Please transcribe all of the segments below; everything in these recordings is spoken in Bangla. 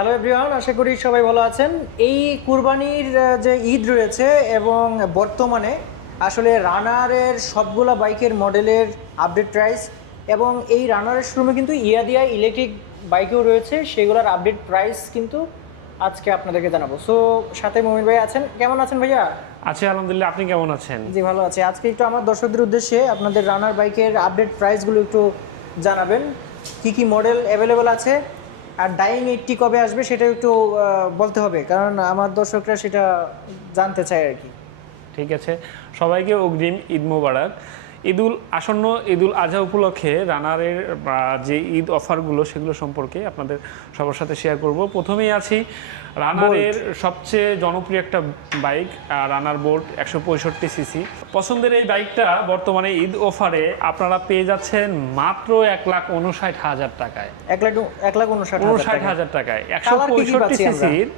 হ্যালো এভরিওয়ান, আশা করি সবাই ভালো আছেন। এই কুরবানির যে ঈদ রয়েছে এবং বর্তমানে আসলে রানারের সবগুলা বাইকের মডেলের আপডেট প্রাইস এবং এই রানারের শোরুমে কিন্তু ইয়াদিয়া ইলেকট্রিক বাইকও রয়েছে, সেগুলোর আপডেট প্রাইস কিন্তু আজকে আপনাদেরকে জানাবো। সো সাথে মমিন ভাই আছেন। কেমন আছেন ভাইয়া? আছি আলহামদুলিল্লাহ, আপনি কেমন আছেন? জি ভালো আছি। আজকে একটু আমার দর্শকদের উদ্দেশ্যে আপনাদের রানার বাইকের আপডেট প্রাইসগুলো একটু জানাবেন, কি কি মডেল অ্যাভেলেবেল আছে আর ডাইং 80 কবে আসবে সেটা একটু বলতে হবে, কারণ আমার দর্শকরা সেটা জানতে চায় আর কি। ঠিক আছে, সবাইকে অগ্রিম ঈদ মোবারক। আসন্ন ঈদুল আজহা উপলক্ষে রানারের যে ঈদ অফারগুলো সেগুলো সম্পর্কে আপনাদের সবার সাথে শেয়ার করব। প্রথমেই আছি রানারের সবচেয়ে জনপ্রিয় একটা বাইক, রানার বোল্ট 165 সিসি। পছন্দের এই বাইকটা বর্তমানে ঈদ অফারে আপনারা পেয়ে যাচ্ছেন মাত্র 1,59,000 টাকায়। 1,59,000 টাকায় 165 সিসির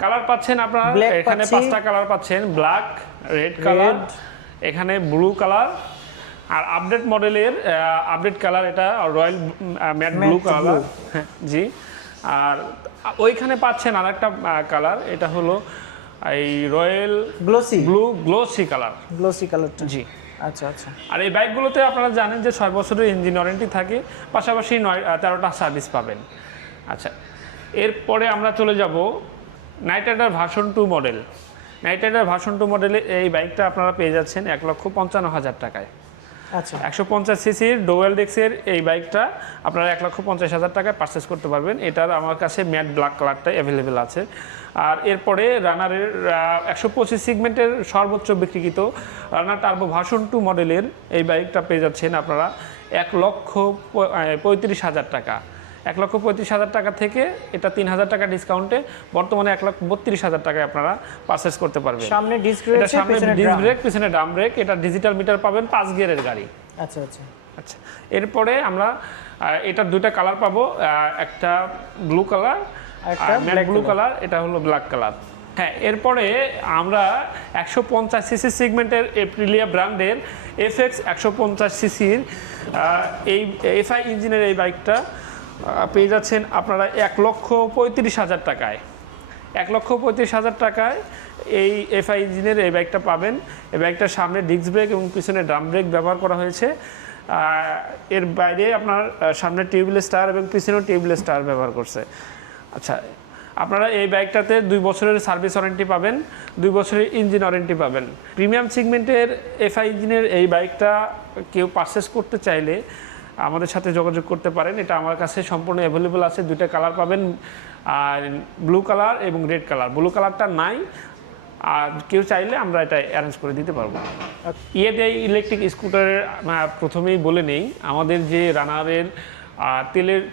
কালার পাচ্ছেন আপনারা। এখানে 5টা কালার পাচ্ছেন, ব্ল্যাক, রেড কালার, এখানে ব্লু কালার, আর আপডেট মডেলের আপডেট কালার এটা রয়্যাল ম্যাট ব্লু কালার। হ্যাঁ জি, আর ওইখানে পাচ্ছেন আরেকটা কালার, এটা হলো এই রয়্যাল গ্লোসি কালার। জি আচ্ছা আচ্ছা। আর এই বাইকগুলোতে আপনারা জানেন যে 6 বছরের ইঞ্জিন ওয়ারেন্টি থাকে, পাশাপাশি 13টা সার্ভিস পাবেন। আচ্ছা, এরপরে আমরা চলে যাব নাইট রাইডার ভার্সন 2 মডেল। নাইট রাইডার ভার্সন 2 মডেলের এই বাইকটা আপনারা পেয়ে যাচ্ছেন 1,55,000 টাকায়। আচ্ছা, 150 সিসির ডুয়াল ডেক্সের এই বাইকটা আপনারা 1,50,000 টাকায় পারচেস করতে পারবেন। এটার আমার কাছে ম্যাট ব্ল্যাক কালারটা অ্যাভেলেবেল আছে। আর এরপরে রানারের 125 সেগমেন্টের সর্বোচ্চ বিক্রিকৃত রানার টার্বো ভার্সন 2 মডেলের এই বাইকটা পেয়ে যাচ্ছেন আপনারা 1,35,000 টাকা। 1,35,000 টাকা থেকে এটা 3,000 টাকা ডিসকাউন্টে বর্তমানে 1,32,000 টাকায় আপনারা পারচেস করতে পারবেন। সামনে ডিস্ক রয়েছে, সামনে ডিস্ক ব্রেক, পিছনে ড্রাম ব্রেক, এটা ডিজিটাল মিটার পাবেন, 5 গিয়ারের গাড়ি। আচ্ছা আচ্ছা আচ্ছা, এরপরে আমরা এটার দুইটা কালার পাবো, একটা ব্লু কালার, একটা ম্যাট ব্লু কালার, এটা হলো ব্ল্যাক কালার। হ্যাঁ, এরপরে আমরা 150 সিসি সেগমেন্টের এপ্রিলিয়া ব্র্যান্ডের FX 150 সিসির এই এফআই ইঞ্জিনের এই বাইকটা পেয়ে যাচ্ছেন আপনারা 1,35,000 টাকায়। 1,35,000 টাকায় এই এফআই ইঞ্জিনের এই বাইকটা পাবেন। এই বাইকটার সামনে ডিস্ক ব্রেক এবং পিছনে ড্রাম ব্রেক ব্যবহার করা হয়েছে। এর বাইরে আপনার সামনে টিউবলেস স্টার এবং পিছনেও টিউবলেস স্টার ব্যবহার করছে। আচ্ছা, আপনারা এই বাইকটাতে 2 বছরের সার্ভিস ওয়ারেন্টি পাবেন, 2 বছরের ইঞ্জিন ওয়ারেন্টি পাবেন। প্রিমিয়াম সেগমেন্টের এফআই ইঞ্জিনের এই বাইকটা কেউ পারচেস করতে চাইলে আমাদের সাথে যোগাযোগ করতে পারেন। এটা আমার কাছে সম্পূর্ণ অ্যাভেলেবেল আছে। 2টা কালার পাবেন, আর ব্লু কালার এবং রেড কালার। ব্লু কালারটা নাই, আর কেউ চাইলে আমরা এটা অ্যারেঞ্জ করে দিতে পারবো। ইলেকট্রিক স্কুটারের প্রথমেই বলে নেই, আমাদের যে রানারের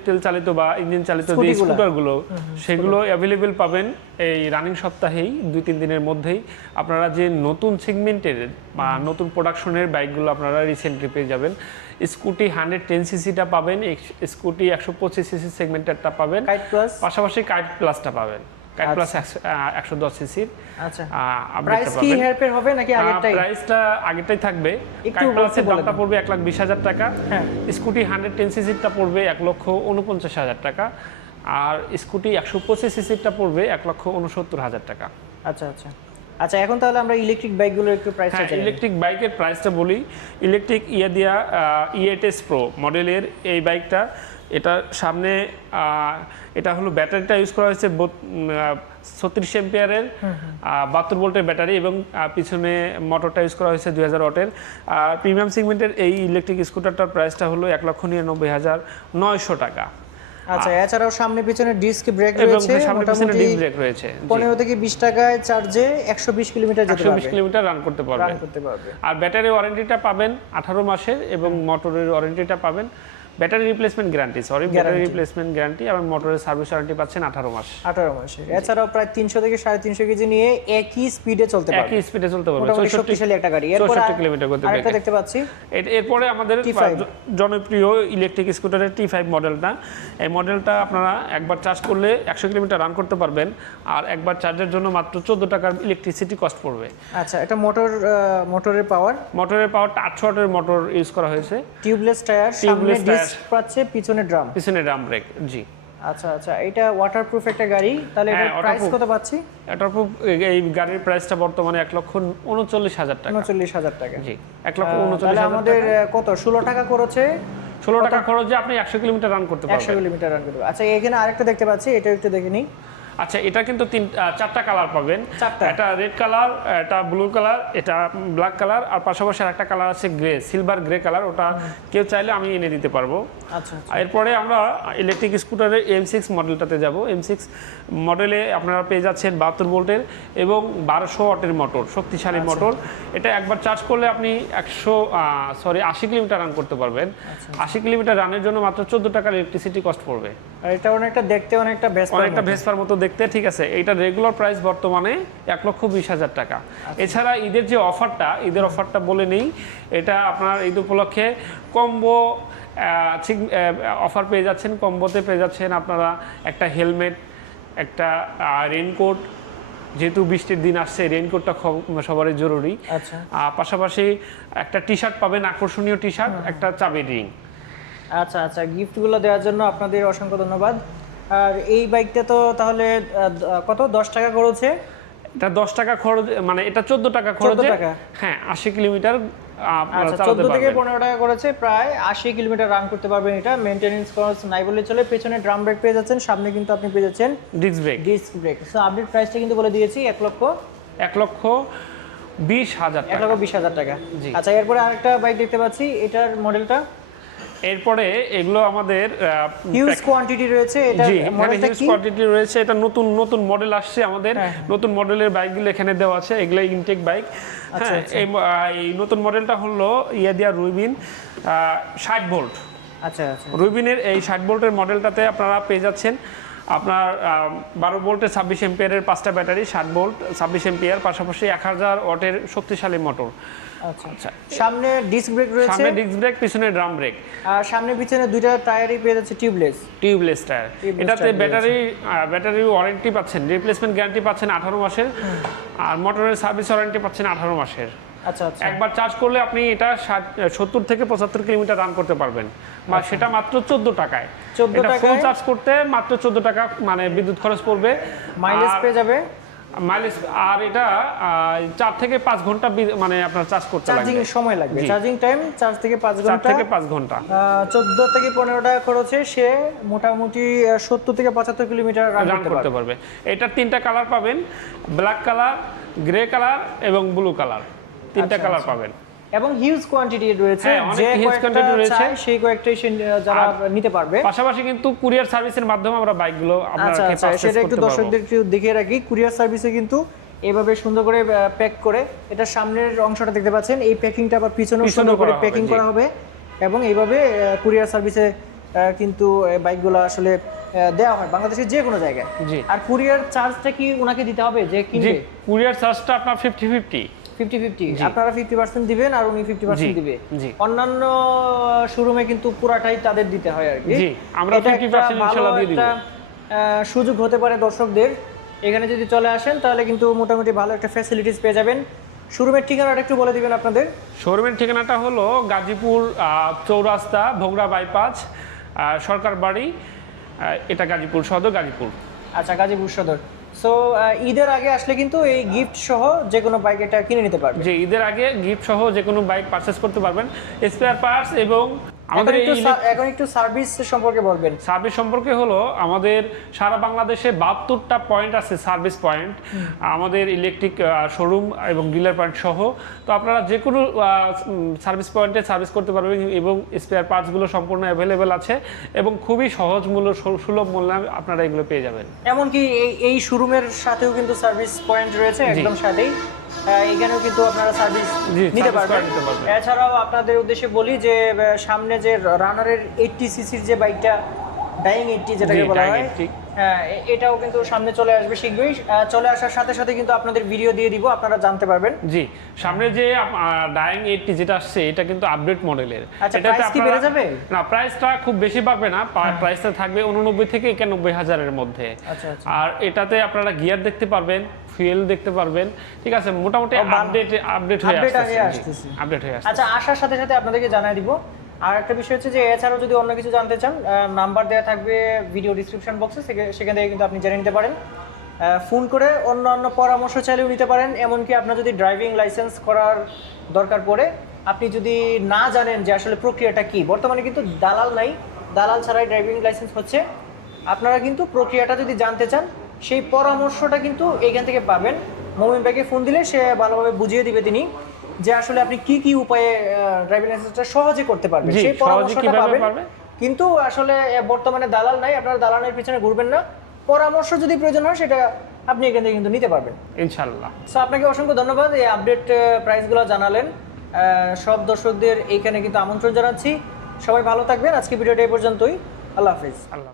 তেল চালিত বা ইঞ্জিন চালিত যে স্কুটারগুলো সেগুলো অ্যাভেলেবেল পাবেন এই রানিং সপ্তাহেই 2-3 দিনের মধ্যেই। আপনারা যে নতুন সেগমেন্টের বা নতুন প্রোডাকশনের বাইকগুলো আপনারা রিসেন্টলি পেয়ে যাবেন। স্কুটি 110 সিসিটা পাবেন, স্কুটি 125 সিসি সেগমেন্টেরটা পাবেন, পাশাপাশি কাইট প্লাসটা পাবেন, কাইট প্লাস 110 সিসির। আচ্ছা, প্রাইস কি হেরফের হবে নাকি আগেরটাই? প্রাইসটা আগেরটাই থাকবে। কাইট প্লাসের দামটা পড়বে 1,20,000 টাকা, স্কুটি 110 সিসিরটা পড়বে 1,49,000 টাকা, আর স্কুটি 125 সিসিরটা পড়বে 1,69,000 টাকা। আচ্ছা আচ্ছা আচ্ছা, এখন তাহলে আমরা ইলেকট্রিক বাইকগুলোর একটু প্রাইসটা জানি। ইলেকট্রিক বাইকের প্রাইসটা বলি। ইলেকট্রিক ইয়াদিয়া E8S Pro মডেলের এই বাইকটা, এটা সামনে এটা হলো ব্যাটারিটা ইউজ করা হয়েছে 36 এম্পিয়ারের 72 ভোল্টের ব্যাটারি, এবং পিছনে মোটরটা ইউজ করা হয়েছে 2000 ওয়াটের। আর প্রিমিয়াম সেগমেন্টের এই ইলেকট্রিক স্কুটারটার প্রাইসটা হলো 1,99,900 টাকা। আচ্ছা, এছাড়াও সামনে পিছনে ডিস্ক ব্রেক রয়েছে, মোটামুটি ডিস্ক ব্রেক রয়েছে। 15 থেকে 20 টাকায় চার্জে 120 কিলোমিটার যেতে পারবে, 120 কিলোমিটার রান করতে পারবে। আর ব্যাটারি ওয়ারেন্টিটা পাবেন 18 মাসের, এবং মোটরের ওয়ারেন্টিটা পাবেন battery replacement guarantee, battery replacement guarantee, এবং মোটরের সার্ভিস ওয়ারেন্টি পাচ্ছেন 18 মাস। 18 মাসে। এছাড়াও প্রায় 300 থেকে 350 কেজি নিয়ে একই স্পিডে চলতে পারবে, 64 একটা গাড়ি। এরপর 64 কিলোমিটার গতিতে। আরেকটা দেখতে পাচ্ছি, এরপরে আমাদের জনপ্রিয় ইলেকট্রিক স্কুটারের T5 মডেলটা। এই মডেলটা আপনারা একবার চার্জ করলে 100 কিলোমিটার রান করতে পারবেন, আর একবার চার্জের জন্য মাত্র 14 টাকার ইলেকট্রিসিটি কস্ট পড়বে। আচ্ছা, এটা মোটরের পাওয়ারটা 800 ওয়াটের মোটর ইউজ করা হয়েছে। টিউবলেস টায়ার, সামনে ডিস্ক পাচ্ছে, পিছনে ড্রাম ব্রেক। জি, আচ্ছা আচ্ছা, এটা ওয়াটারপ্রুফ একটা গাড়ি, তাহলে হ্যাঁ, এটার প্রাইস কত পাচ্ছি? এই গাড়ির প্রাইসটা বর্তমানে 1,39,000 টাকা। 39,000 টাকা। জি, তাহলে 1,39,000 আমাদের টাকা। কত 16 টাকা খরচে 16 টাকা খরচে আপনি 100 কিলোমিটার রান করতে 100 পারবেন। কিলোমিটার রান করতে পারবেন। আচ্ছা, এখানে আরেকটা দেখতে পাচ্ছি, এটা একটু দেখে নিই। আচ্ছা, এটা কিন্তু 4টা কালার পাবেন। 4টা। এটা রেড কালার, এটা ব্লু কালার, এটা ব্ল্যাক কালার, আর পাশাপাশি আরেকটা কালার আছে গ্রে, সিলভার গ্রে কালার। ওটা কেউ চাইলে আমি এনে দিতে পারবো। আচ্ছা, এরপরে আমরা ইলেকট্রিক স্কুটারের M6 মডেলটাতে যাব। M6 মডেলে আপনারা পেয়ে যাচ্ছেন 72 ভোল্টের এবং 1200 ওয়াটের মোটর, শক্তিশালী মোটর। এটা একবার চার্জ করলে আপনি 80 কিলোমিটার রান করতে পারবেন। 80 কিলোমিটার রানের জন্য মাত্র 14 টাকার ইলেকট্রিসিটি কস্ট পড়বে। এটা অনেকটা দেখতে অনেকটা ভেসপার মতো দেখতে, ঠিক আছে। এটা রেগুলার প্রাইস বর্তমানে 1,20,000 টাকা। এছাড়া ঈদের যে ঈদের অফারটা বলে নেই, এটা আপনার ঈদ উপলক্ষে কম্বো অফার পেয়ে যাচ্ছেন। কম্বোতে পেয়ে যাচ্ছেন আপনারা একটা হেলমেট, একটা রেইনকোট, যেহেতু বৃষ্টির দিন আসছে রেইনকোটটা সবারই জরুরি। আচ্ছা, পাশাপাশি একটা টি শার্ট পাবেন, আকর্ষণীয় টি শার্ট, একটা চাবির রিং। আচ্ছা আচ্ছা, গিফটগুলো দেওয়ার জন্য আপনাদের অসংখ্য ধন্যবাদ। আর এই বাইকটা তো তাহলে কত 10 টাকা খরচে? এটা 10 টাকা খরচ, মানে এটা 14 টাকা খরচে। হ্যাঁ, 80 কিলোমিটার আপনারা চালাতে 14 থেকে পারবেন। 15 টাকা করেছে, প্রায় 80 কিলোমিটার রান করতে পারবেন। এটা মেইনটেনেন্স খরচ নাই বলে চলে। পেছনে ড্রাম ব্রেক পেয়ে যাচ্ছেন, সামনে কিন্তু আপনি পেয়ে যাচ্ছেন ডিস্ক ব্রেক। সো আপডেট প্রাইসটা কিন্তু বলে দিয়েছি 1,20,000 টাকা। 1,20,000 টাকা। জি। আচ্ছা, এরপরে আরেকটা বাইক দেখতে পাচ্ছি, এটার মডেলটা এরপরে এগুলো আমাদের হিউজ কোয়ান্টিটি রয়েছে। এটা মডেলটা হিউজ কি? কোয়ান্টিটি রয়েছে। এটা নতুন মডেল আসছে আমাদের। নতুন মডেলের বাইকগুলো এখানে দেওয়া আছে, এগুলো ইনটেক বাইক। হ্যাঁ, এই নতুন মডেলটা হলো রুবিন 60 ভোল্ট। আচ্ছা আচ্ছা, রুবিনের এই 60 ভোল্টের মডেলটাতে আপনারা পেয়ে যাচ্ছেন আপনার 12 ভোল্টের 26 এম্পিয়ারের 5টা ব্যাটারি, 60 ভোল্ট 26 এম্পিয়ার, পাশাপাশি 1000 ওয়াটের শক্তিশালী মোটর। আচ্ছা আচ্ছা, সামনে ডিস্ক ব্রেক রয়েছে, সামনে ডিস্ক ব্রেক, পিছনে ড্রাম ব্রেক, আর সামনে পিছনে দুইটা টায়ারই পেয়ে যাচ্ছে টিউবলেস টায়ার। এটাতে ব্যাটারি ওয়ারেন্টি পাচ্ছেন, রিপ্লেসমেন্ট গ্যারান্টি পাচ্ছেন 18 মাসের, আর মোটরের সার্ভিস ওয়ারেন্টি পাচ্ছেন 18 মাসের। আচ্ছা আচ্ছা, একবার চার্জ করলে আপনি এটা 70 থেকে 75 কিলোমিটার রান করতে পারবেন, বা সেটা মাত্র 14 টাকায়। 14 এটা ফুল চার্জ করতে মাত্র 14 টাকা মানে বিদ্যুৎ খরচ পড়বে, মাইলেজ পেয়ে যাবে। মাইলেজ, আর এটা 4 থেকে 5 ঘন্টা মানে আপনার চার্জ করতে লাগবে, চার্জিং সময় লাগবে, চার্জিং টাইম 4 থেকে 5 ঘন্টা। 4 থেকে 5 ঘন্টা। 14 থেকে 15 টাকা খরচে সে মোটামুটি 70 থেকে 75 কিলোমিটার রান করতে পারবে। এটার 3টা কালার পাবেন, ব্ল্যাক কালার, গ্রে কালার এবং ব্লু কালার, 3টা কালার পাবেন। এবং হিউজ কোয়ান্টিটি রয়েছে, যে কয়েকটা চাই সেই কয়েকটাই যারা নিতে পারবে। পাশাপাশি কিন্তু কুরিয়ার সার্ভিসের মাধ্যমে আমরা বাইকগুলো আপনাদেরকে পারচেজ করতে পারবো। সেটা একটু দর্শকদের একটু দেখিয়ে রাখি, কুরিয়ার সার্ভিসে কিন্তু এভাবে সুন্দর করে প্যাক করে, এটা সামনের অংশটা দেখতে পাচ্ছেন, এই প্যাকিংটা আবার পিছনেও সুন্দর করে প্যাকিং করা হবে, এবং এইভাবে কুরিয়ার সার্ভিসে কিন্তু বাইকগুলো আসলে দেওয়া হয় বাংলাদেশের যে কোনো জায়গায়। আর কুরিয়ার চার্জটা কি ওনাকে দিতে হবে যে কিনবে? কুরিয়ার চার্জটা আপনার 50-50, আপনারা 50% দিবেন আর উনি 50% দিবে। অন্যান্য শোরুমে কিন্তু পুরাটাই তাদের দিতে হয় আর কি। জি, আমরা 50% ইনশাআল্লাহ দিয়ে দিব। সুযোগ হতে পারে দর্শকদের, এখানে যদি চলে আসেন তাহলে কিন্তু মোটামুটি ভালো একটা ফ্যাসিলিটিস পেয়ে যাবেন। শোরুমের ঠিকানাটা একটু বলে দিবেন আপনাদের। শোরুমের ঠিকানাটা হলো গাজীপুর চৌরাস্তা, ভোগড়া বাইপাস, সরকার বাড়ি, এটা গাজীপুর সদর, গাজীপুর। আচ্ছা, গাজীপুর সদর। সো ঈদের আগে আসলে কিন্তু এই গিফট সহ যে কোনো বাইক এটা কিনে নিতে পারবেন। যে ঈদের আগে গিফট সহ যে কোনো বাইক পারচেজ করতে পারবেন। স্পেয়ার পার্টস এবং আমাদের এখন একটু সার্ভিস সম্পর্কে বলবেন। সার্ভিস সম্পর্কে হলো আমাদের সারা বাংলাদেশে 72টা পয়েন্ট আছে, সার্ভিস পয়েন্ট আমাদের ইলেকট্রিক শোরুম এবং ডিলার পয়েন্ট সহ। তো আপনারা যে কোনো সার্ভিস পয়েন্টে সার্ভিস করতে পারবেন, এবং স্পেয়ার পার্টসগুলো সম্পূর্ণ অ্যাভেলেবেল আছে এবং খুবই সহজ মূল্য, সুলভ মূল্যে আপনারা এগুলো পেয়ে যাবেন। এমনকি এই শোরুমের সাথেও কিন্তু সার্ভিস পয়েন্ট রয়েছে একদম সাথেই, এখানেও কিন্তু আপনারা সার্ভিস নিতে পারবেন। এছাড়াও আপনাদের উদ্দেশ্যে বলি যে সামনে যে রানারের 80 সিসির যে বাইকটা, ডাইং 80 যেটাকে বলা হয়, এটাও কিন্তু সামনে চলে আসবে শীঘ্রই। চলে আসার সাথে সাথে কিন্তু আপনাদের ভিডিও দিয়ে দিব, আপনারা জানতে পারবেন। জি, সামনে যে ডাইং 80 যেটা আসছে এটা কিন্তু আপডেট মডেলের। এটাতে কি বেড়ে যাবে? না, প্রাইসটা খুব বেশি বাড়বে না, প্রাইসটা থাকবে 89 থেকে 91 হাজারের মধ্যে। আর এটাতে আপনারা গিয়ার দেখতে পারবেন, ফুয়েল দেখতে পারবেন, ঠিক আছে, মোটামুটি আপডেট হয়ে আসছে। আচ্ছা, আসার সাথে সাথে আপনাদেরকে জানাই দিব আর একটা বিষয় হচ্ছে যে এছাড়াও যদি অন্য কিছু জানতে চান, নাম্বার দেওয়া থাকবে ভিডিও ডিসক্রিপশন বক্সে, সেখান থেকে কিন্তু আপনি জেনে নিতে পারেন। ফোন করে অন্য পরামর্শ চাইলেও নিতে পারেন। এমনকি আপনার যদি ড্রাইভিং লাইসেন্স করার দরকার পড়ে, আপনি যদি না জানেন যে আসলে প্রক্রিয়াটা কি, বর্তমানে কিন্তু দালাল নাই, দালাল ছাড়াই ড্রাইভিং লাইসেন্স হচ্ছে। আপনারা কিন্তু প্রক্রিয়াটা যদি জানতে চান, সেই পরামর্শটা কিন্তু এইখান থেকে পাবেন। মোমিন ভাইকে ফোন দিলে সে ভালোভাবে বুঝিয়ে দিবে তিনি, যে আসলে আপনি কি কি উপায়ে ড্রাইভিং লাইসেন্সটা সহজে করতে পারবেন, জি, সেই সহজে পরামর্শটা কিভাবে পাবেন। পারবেন। কিন্তু আসলে বর্তমানে দালাল নাই, আপনারা দালালের পিছনে ঘুরবেন না। পরামর্শ যদি প্রয়োজন হয় সেটা আপনি এখান থেকে কিন্তু নিতে পারবেন ইনশাল্লাহ। সো আপনাকে অসংখ্য ধন্যবাদ, এই আপডেট প্রাইসগুলো জানালেন। সব দর্শকদের এইখানে কিন্তু আমন্ত্রণ জানাচ্ছি। সবাই ভালো থাকবেন। আজকে ভিডিওটা এই পর্যন্তই। আল্লাহ হাফিজ। আল্লাহ।